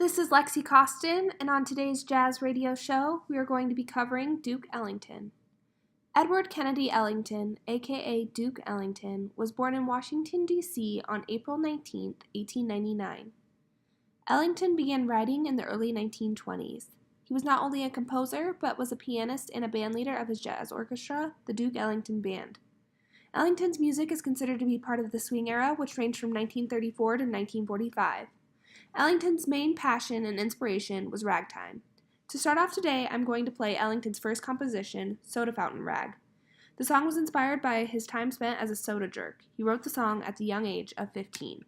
This is Lexi Coston, and on today's Jazz Radio Show, we are going to be covering Duke Ellington. Edward Kennedy Ellington, aka Duke Ellington, was born in Washington, D.C. on April 19, 1899. Ellington began writing in the early 1920s. He was not only a composer, but was a pianist and a bandleader of his jazz orchestra, the Duke Ellington Band. Ellington's music is considered to be part of the swing era, which ranged from 1934 to 1945. Ellington's main passion and inspiration was ragtime. To start off today, I'm going to play Ellington's first composition, Soda Fountain Rag. The song was inspired by his time spent as a soda jerk. He wrote the song at the young age of 15.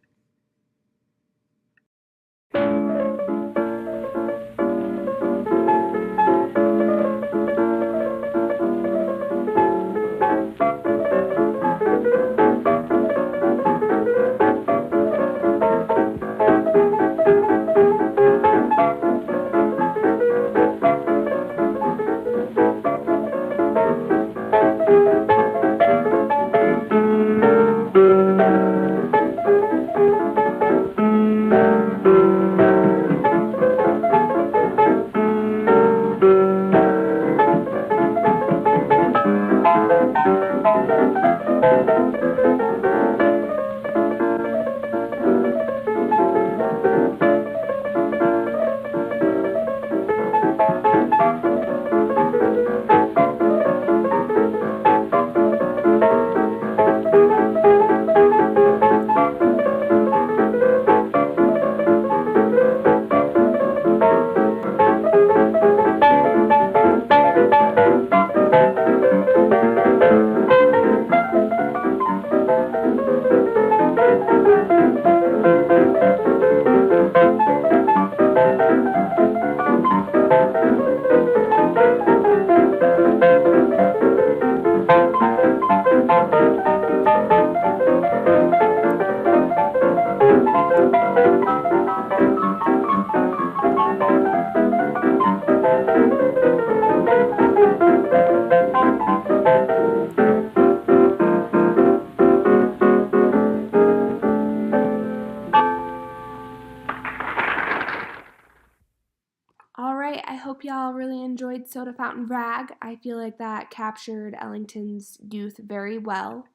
Alright, I hope y'all really enjoyed Soda Fountain Rag. I feel like that captured Ellington's youth very well.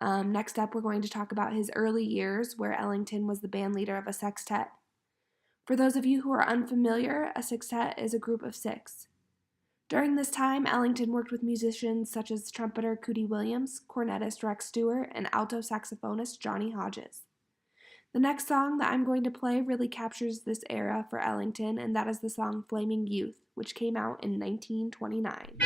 Next up, we're going to talk about his early years, where Ellington was the band leader of a sextet. For those of you who are unfamiliar, a sextet is a group of 6. During this time, Ellington worked with musicians such as trumpeter Cootie Williams, cornetist Rex Stewart, and alto saxophonist Johnny Hodges. The next song that I'm going to play really captures this era for Ellington, and that is the song Flaming Youth, which came out in 1929.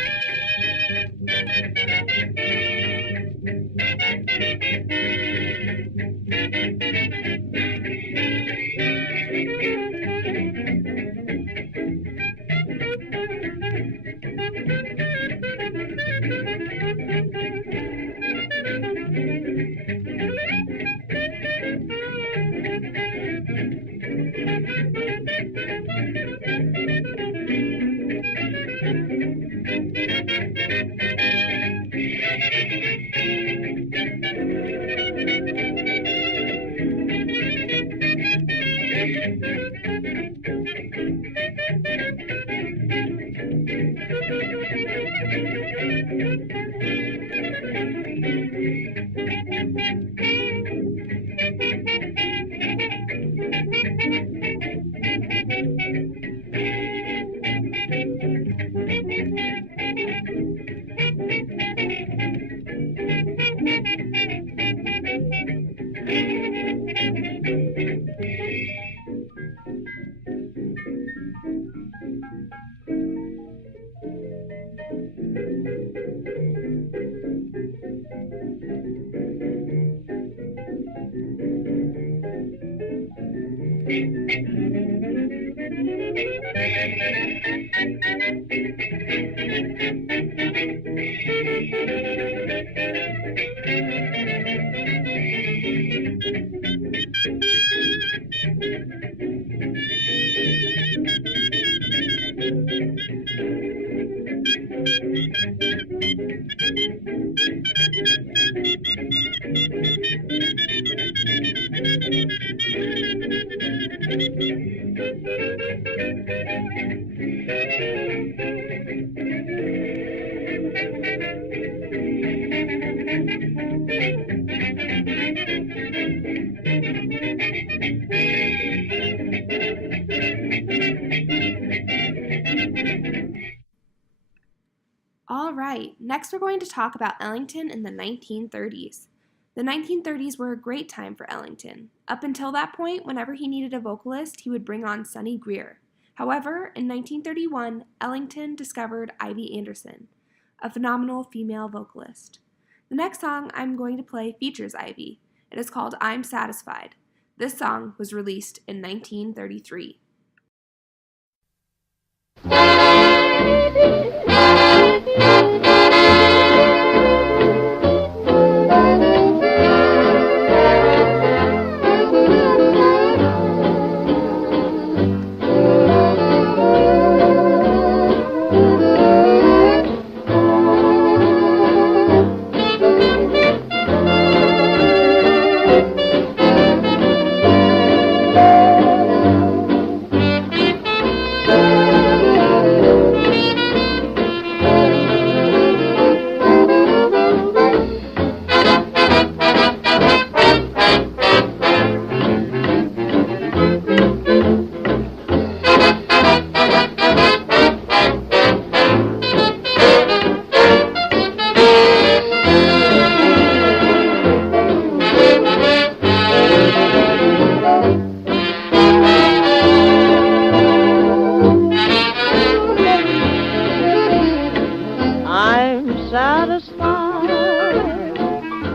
All right, next we're going to talk about Ellington in the 1930s. The 1930s were a great time for Ellington. Up until that point, whenever he needed a vocalist, he would bring on Sonny Greer. However, in 1931, Ellington discovered Ivy Anderson, a phenomenal female vocalist. The next song I'm going to play features Ivy. It is called I'm Satisfied. This song was released in 1933.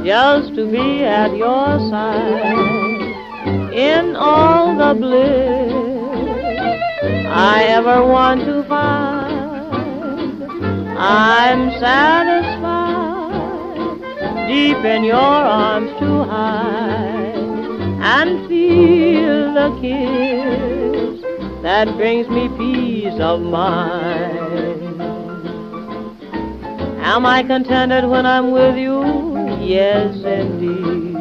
Just to be at your side in all the bliss I ever want to find. I'm satisfied deep in your arms to hide and feel the kiss that brings me peace of mind. Am I contented when I'm with you? Yes, indeed.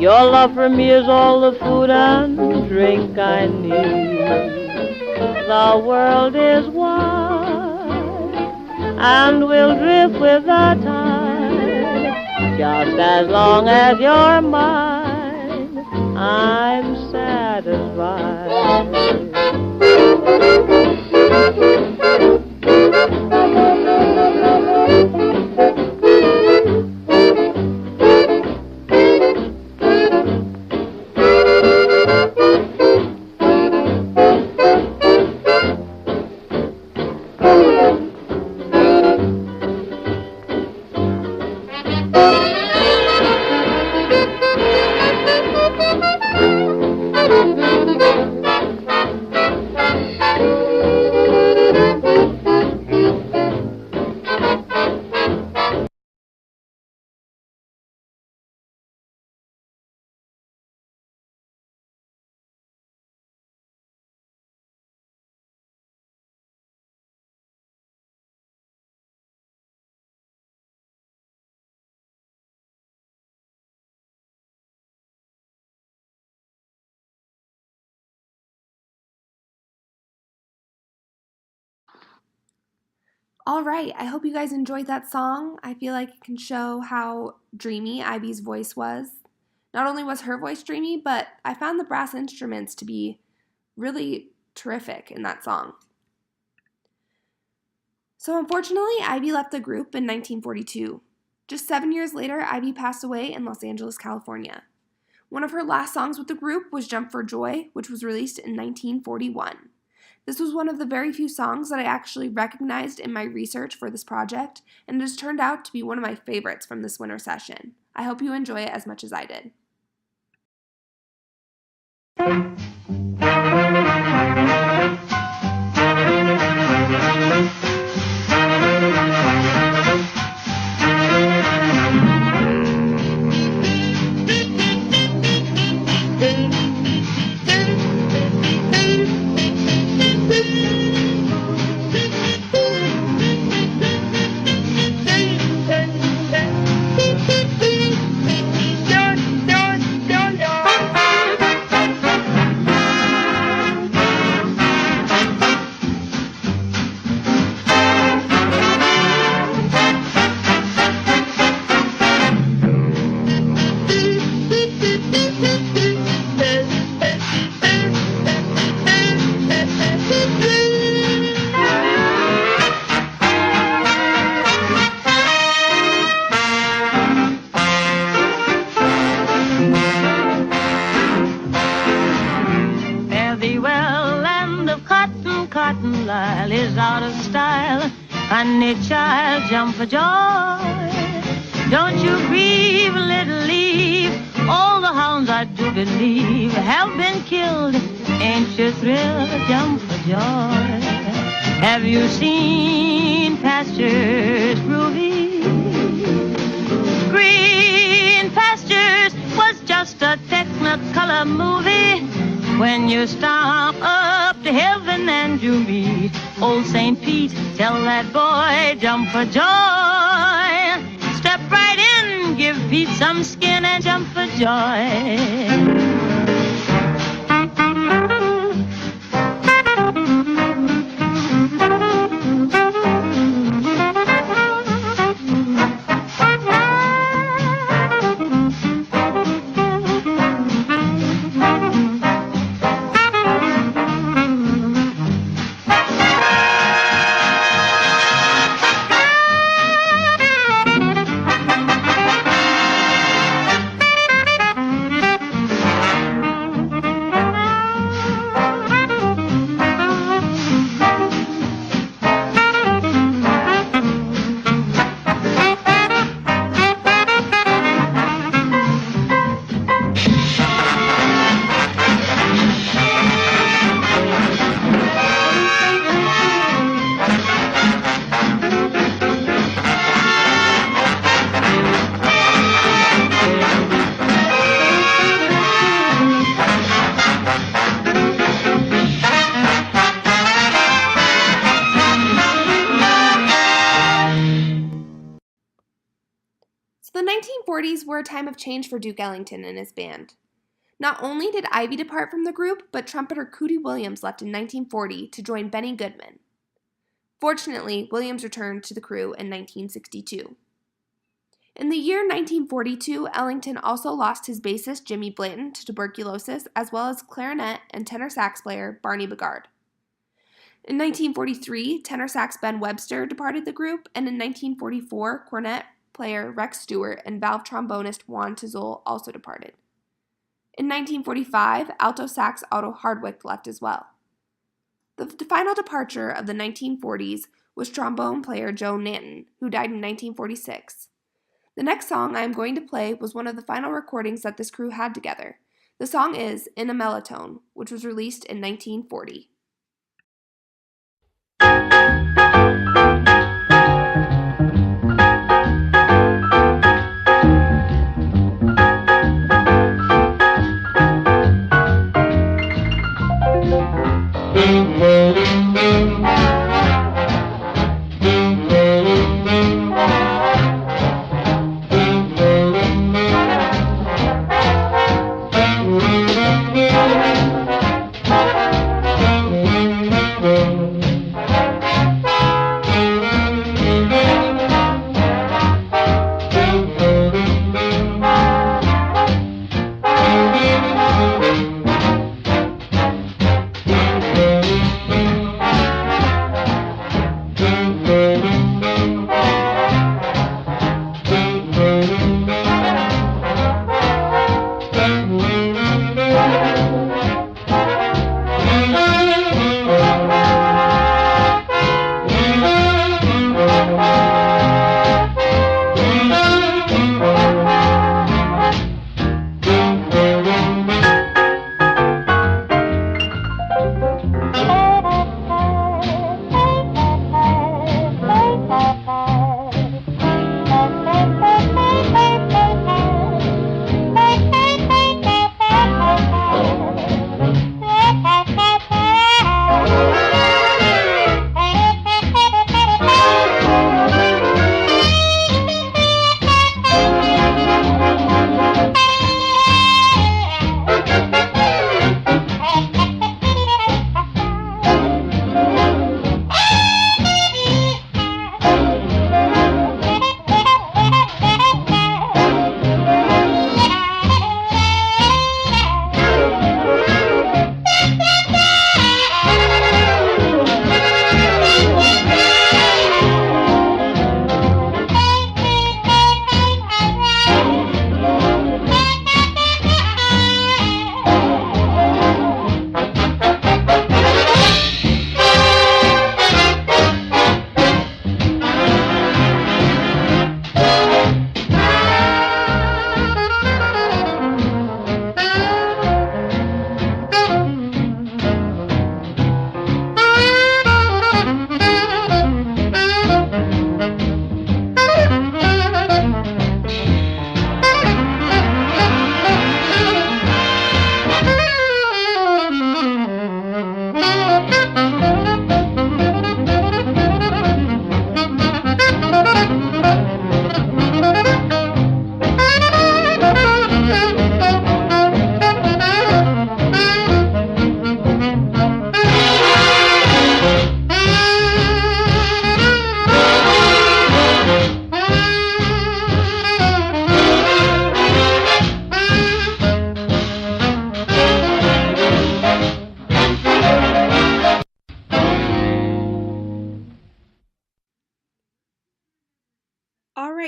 Your love for me is all the food and drink I need. The world is wide and will drift with the tide. Just as long as you're mine, I'm satisfied. All right, I hope you guys enjoyed that song. I feel like it can show how dreamy Ivy's voice was. Not only was her voice dreamy, but I found the brass instruments to be really terrific in that song. So unfortunately, Ivy left the group in 1942. Just 7 years later, Ivy passed away in Los Angeles, California. One of her last songs with the group was Jump for Joy, which was released in 1941. This was one of the very few songs that I actually recognized in my research for this project, and it has turned out to be one of my favorites from this winter session. I hope you enjoy it as much as I did. is out of style. Honey child, jump for joy. Don't you grieve, little leaf. All the hounds, I do believe, have been killed. Ain't you thrilled? Jump for joy. Have you seen pastures groovy? Green Pastures was just a Technicolor movie. When you stomp up to heaven and you meet old St. Pete, tell that boy, jump for joy. Step right in, give Pete some skin and jump for joy. The 1940s were a time of change for Duke Ellington and his band. Not only did Ivy depart from the group, but trumpeter Cootie Williams left in 1940 to join Benny Goodman. Fortunately, Williams returned to the crew in 1962. In the year 1942, Ellington also lost his bassist Jimmy Blanton to tuberculosis, as well as clarinet and tenor sax player Barney Bigard. In 1943, tenor sax Ben Webster departed the group, and in 1944, cornet player Rex Stewart and valve trombonist Juan Tizol also departed. In 1945, alto sax Otto Hardwick left as well. The final departure of the 1940s was trombone player Joe Nanton, who died in 1946. The next song I am going to play was one of the final recordings that this crew had together. The song is In a Melotone, which was released in 1940.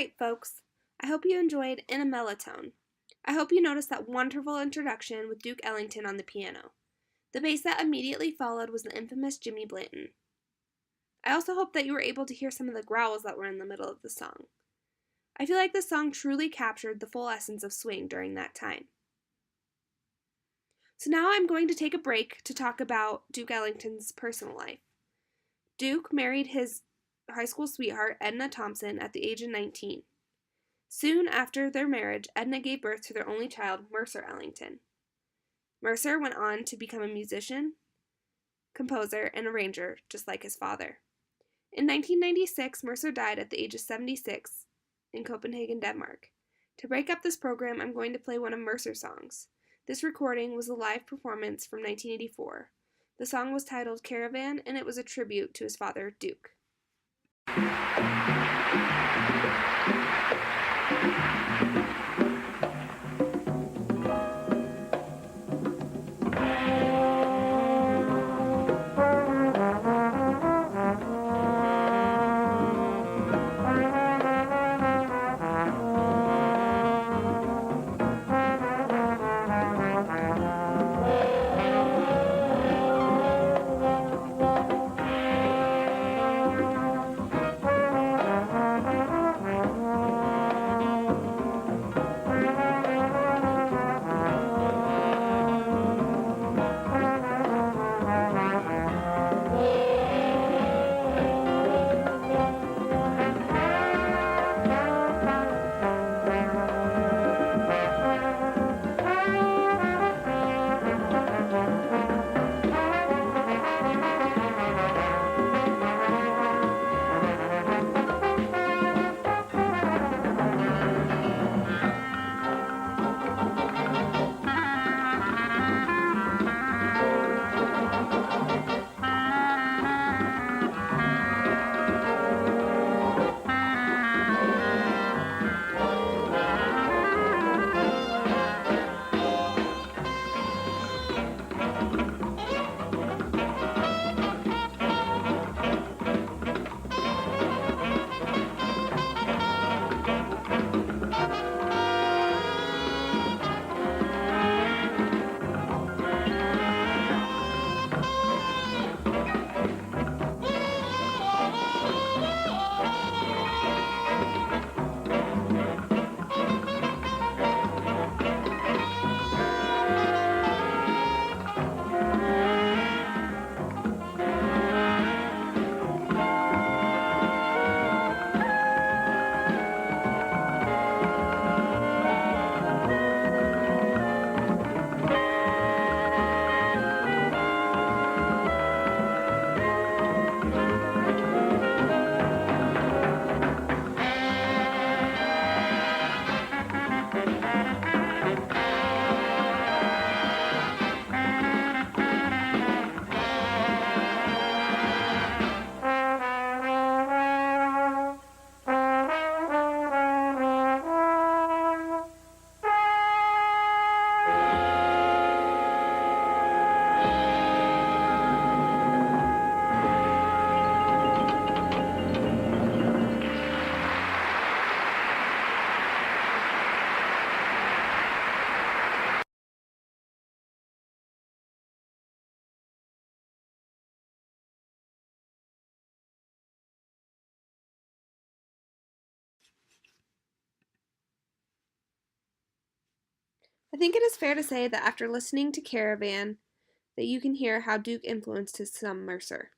right, folks. I hope you enjoyed In a Melotone. I hope you noticed that wonderful introduction with Duke Ellington on the piano. The bass that immediately followed was the infamous Jimmy Blanton. I also hope that you were able to hear some of the growls that were in the middle of the song. I feel like the song truly captured the full essence of swing during that time. So now I'm going to take a break to talk about Duke Ellington's personal life. Duke married his high school sweetheart, Edna Thompson, at the age of 19. Soon after their marriage, Edna gave birth to their only child, Mercer Ellington. Mercer went on to become a musician, composer, and arranger, just like his father. In 1996, Mercer died at the age of 76 in Copenhagen, Denmark. To break up this program, I'm going to play one of Mercer's songs. This recording was a live performance from 1984. The song was titled Caravan, and it was a tribute to his father, Duke. I think it is fair to say that after listening to Caravan, that you can hear how Duke influenced his son Mercer.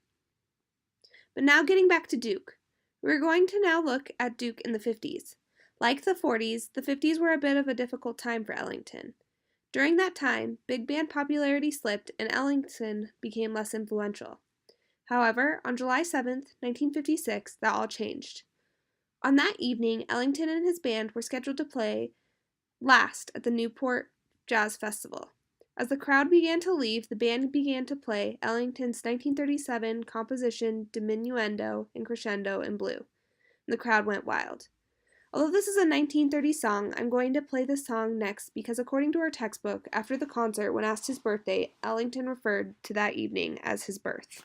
But now getting back to Duke, we're going to now look at Duke in the 50s. Like the 40s, the 50s were a bit of a difficult time for Ellington. During that time, big band popularity slipped and Ellington became less influential. However, on July 7th, 1956, that all changed. On that evening, Ellington and his band were scheduled to play last at the Newport Jazz Festival. As the crowd began to leave, the band began to play Ellington's 1937 composition Diminuendo and Crescendo in Blue, and the crowd went wild. Although this is a 1930 song, I'm going to play this song next because according to our textbook, after the concert, when asked his birthday, Ellington referred to that evening as his birth.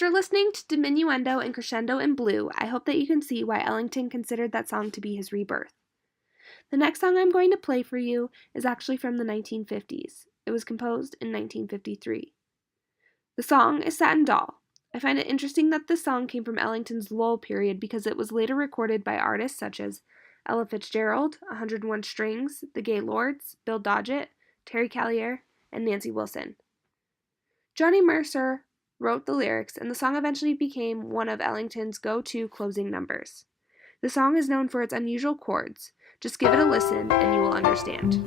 After listening to Diminuendo and Crescendo in Blue, I hope that you can see why Ellington considered that song to be his rebirth. The next song I'm going to play for you is actually from the 1950s. It was composed in 1953. The song is Satin Doll. I find it interesting that this song came from Ellington's lull period because it was later recorded by artists such as Ella Fitzgerald, 101 Strings, the Gaylords, Bill Doggett, Terry Callier, and Nancy Wilson. Johnny Mercer wrote the lyrics, and the song eventually became one of Ellington's go-to closing numbers. The song is known for its unusual chords. Just give it a listen and you will understand.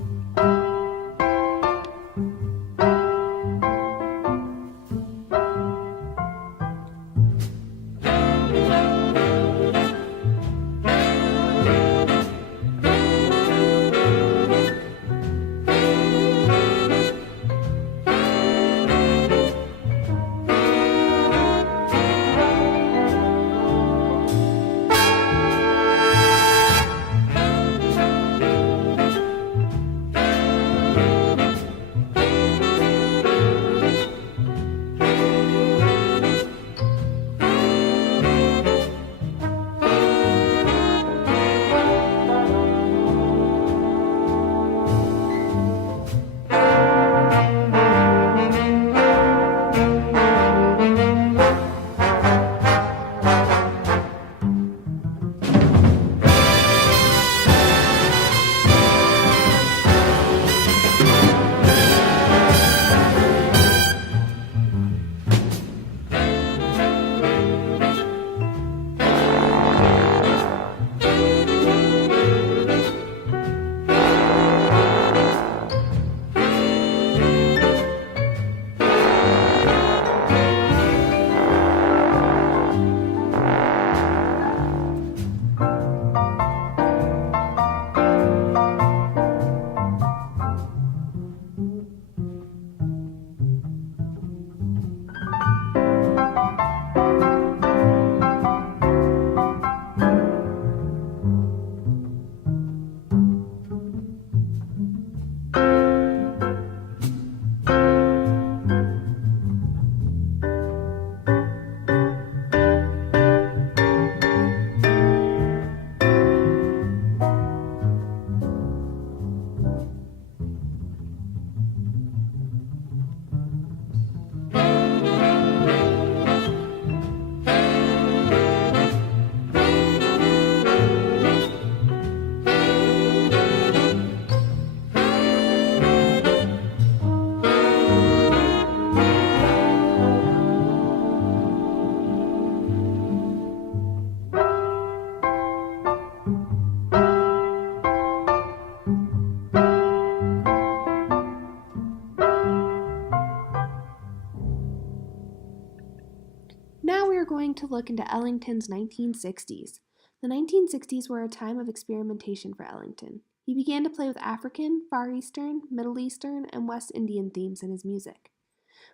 Now we are going to look into Ellington's 1960s. The 1960s were a time of experimentation for Ellington. He began to play with African, Far Eastern, Middle Eastern, and West Indian themes in his music.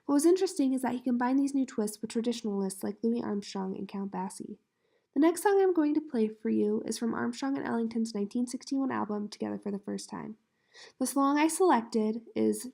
What was interesting is that he combined these new twists with traditionalists like Louis Armstrong and Count Basie. The next song I'm going to play for you is from Armstrong and Ellington's 1961 album, Together for the First Time. The song I selected is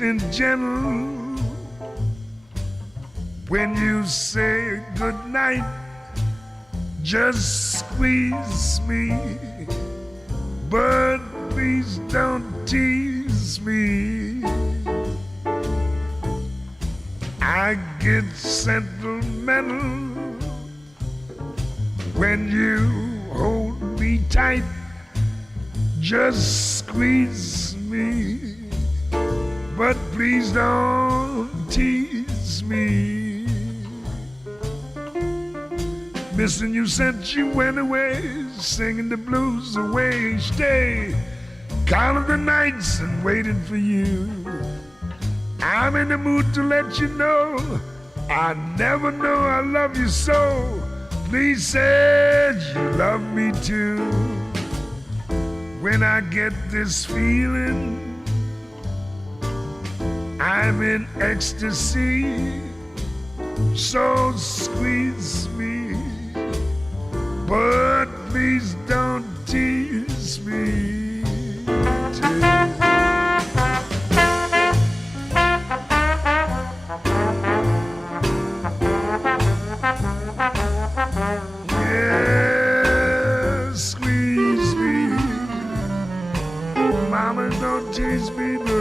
sweet and gentle. When you say goodnight, just squeeze me, but please don't tease me. I get sentimental when you hold me tight, just squeeze me, but please don't tease me. Missing you since you went away, singing the blues away each day, counting the nights and waiting for you. I'm in the mood to let you know I never know I love you so. Please say you love me too. When I get this feeling, I'm in ecstasy. So squeeze me, but please don't tease me. Yeah, squeeze me, mama, don't tease me, yes.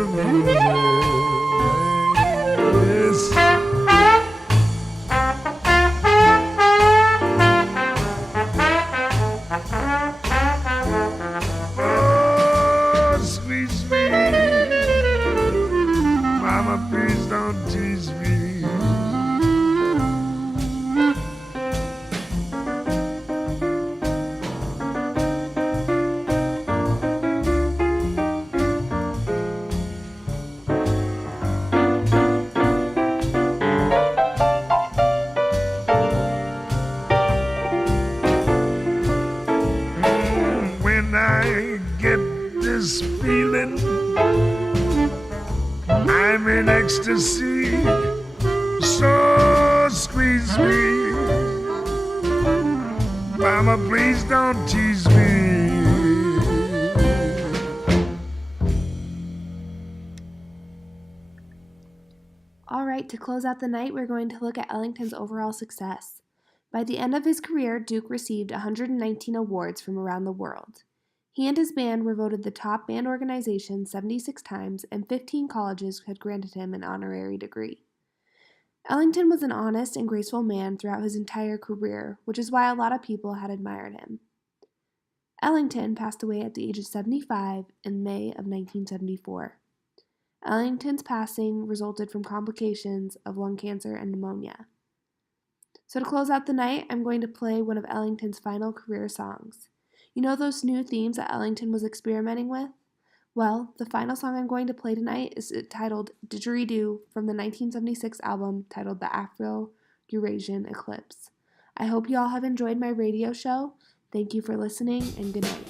When I get this feeling, I'm in ecstasy. So squeeze me, mama, please don't tease me. All right, to close out the night, we're going to look at Ellington's overall success. By the end of his career, Duke received 119 awards from around the world. He and his band were voted the top band organization 76 times, and 15 colleges had granted him an honorary degree. Ellington was an honest and graceful man throughout his entire career, which is why a lot of people had admired him. Ellington passed away at the age of 75 in May of 1974. Ellington's passing resulted from complications of lung cancer and pneumonia. So to close out the night, I'm going to play one of Ellington's final career songs. You know those new themes that Ellington was experimenting with? Well, the final song I'm going to play tonight is titled Didgeridoo from the 1976 album titled The Afro-Eurasian Eclipse. I hope you all have enjoyed my radio show. Thank you for listening, and good night.